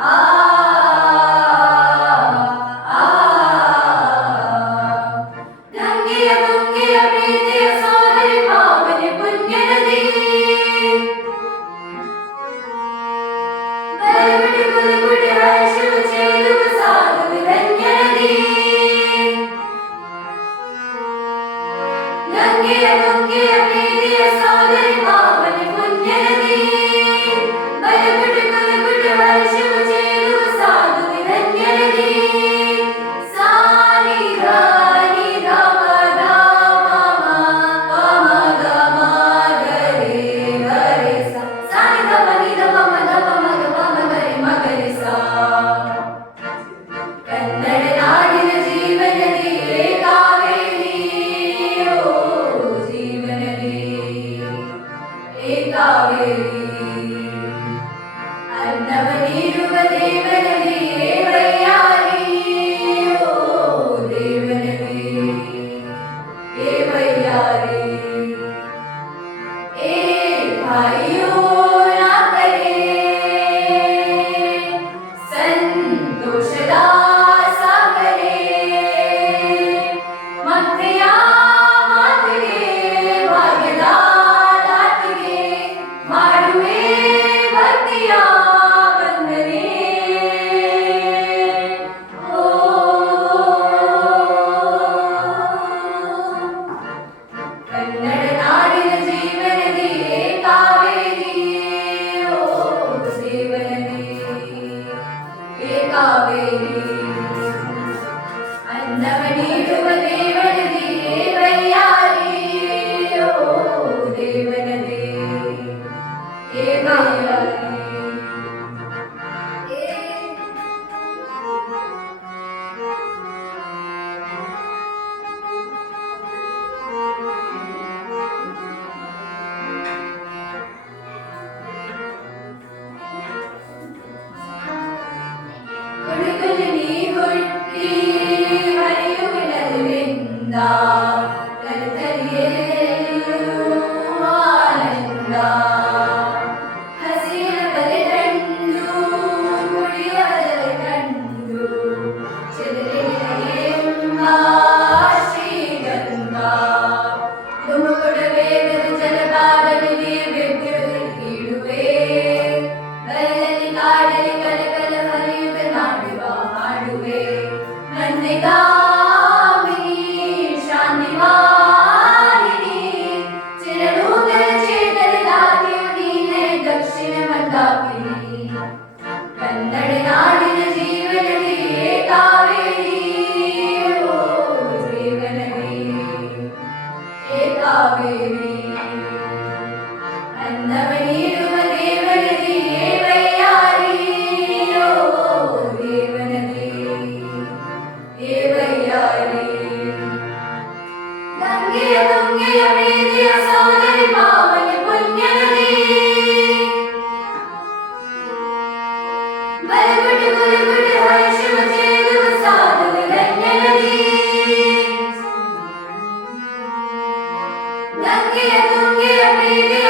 ಆ ಆ ಗಂಗೆಯ ತುಂಗೆಯ ಪ್ರೀತಿಯ ಸೋದರಿ ಪಾವನಿ ಪುಣ್ಯ ನದಿ ಬಲಗುಡಿ ಬಲಗುಡಿ ಹರ್ಷವ ಚೇಲುವ ಸಾಗುವ ಧನ್ಯ ನದಿ ಗಂಗೆಯ ತುಂಗೆಯ ಪ್ರೀತಿಯ ಸೋದರಿ ಪಾವನಿ ಪುಣ್ಯ ನದಿ ಬಲಗುಡಿ ಬಲಗುಡಿ ಹರ್ಷವ ಚೇಲುವ ಸಾಗುವ ಧನ್ಯ ನದಿ ಸಾನಿ ಧಾನಿ ಧಮ ಧಮ ಪಮ ಗಮ ಗರೆ ಗರೆ ಸ ಸಾನಿ ಧಮ ನಿ ಧಮ ಮ ಧಮ ಮ ಗ ಪಮ ಗರೆ ಮ ಗರೆ ಸ ಕನ್ನಡ ನಾಡಿನ ಜೀವನದಿ ಕಾವೇರಿ ಓ ಜೀವನದಿ ಕಾವೇರಿ ಅನ್ನವ ನೀಡುವ ದೇವನದಿ ವೈಯಾರಿ ಓ ದೇವನದಿ ವೈಯಾರಿ ए भाइयों ना करे संतोषदा सागरे मत्या मातगे भाग्यदा दातगे ಮಾಡುವೆ ಭಕ್ತಿಯ ವಂದನೆ ಓ ಕನ್ನಡ ನಾಡಿನ ಜೀವನದಿ ಕಾವೇರಿ ಓ ಜೀವನದಿ ಕಾವೇರಿ ಅನ್ನವ ನೀಡುವ ದೇವನದಿ ವೈಯಾರಿ ಓ ದೇವನದಿ ವೈಯಾರಿ ಕುಡಿಕಲು ನೀ ಹುಟ್ಟಿ ಹರಿಯುವ ನದಿಯಿಂದ ಕರ್ತರಿಯೇಯು ಆನಂದ ಹಸಿರ ಬಲೆ ಕಂಡು ಕುಡಿಯದ ಕಂಡು ಚೆದರಿಗೆಂಬ ಶ್ರೀಗಂಗ ಧುಮುಕುಡ ವೇಗದ ಜಲಪಾತದಲ್ಲಿ ಬೆಬ್ಬೆರಳು ಇಡುವೆ ಬರಲಿ ಕಾಡಲಿ ಕಲಕಲ ಹರಿಯುವ ನಾಡುವ ಹಾಡುವೆ ನಂದಿಗಾಮಿನಿ ಶಾಂತಿವಾಹಿನಿ ಚಿರನೂತನ ಚೇತನ ದಾತಿಯು ನೀನೆ ದಕ್ಷಿಣ ಮಂದಾಕಿನಿ ಕನ್ನಡ ನಾಡಿನ ಜೀವನದಿ ಕಾವೇರಿ ಓ ಜೀವನದಿ ಕಾವೇರಿ ಅನ್ನವ ನೀಡುವ ದೇವನದಿ ವೈಯಾರಿ ಓ ದೇವನದಿ ವೈಯಾರಿ ಗಂಗೆಯ ತುಂಗೆಯ ಪ್ರೀತಿಯ ಸೋದರಿ ಪಾವನಿ ಪುಣ್ಯ ನದಿ ಬಲಗುಡಿ ಬಲಗುಡಿ ಹರ್ಷವ ಚೇಲುವ ಸಾಗುವ ಧನ್ಯ ನದಿ ಗಂಗೆಯ ತುಂಗೆಯ ಪ್ರೀತಿಯ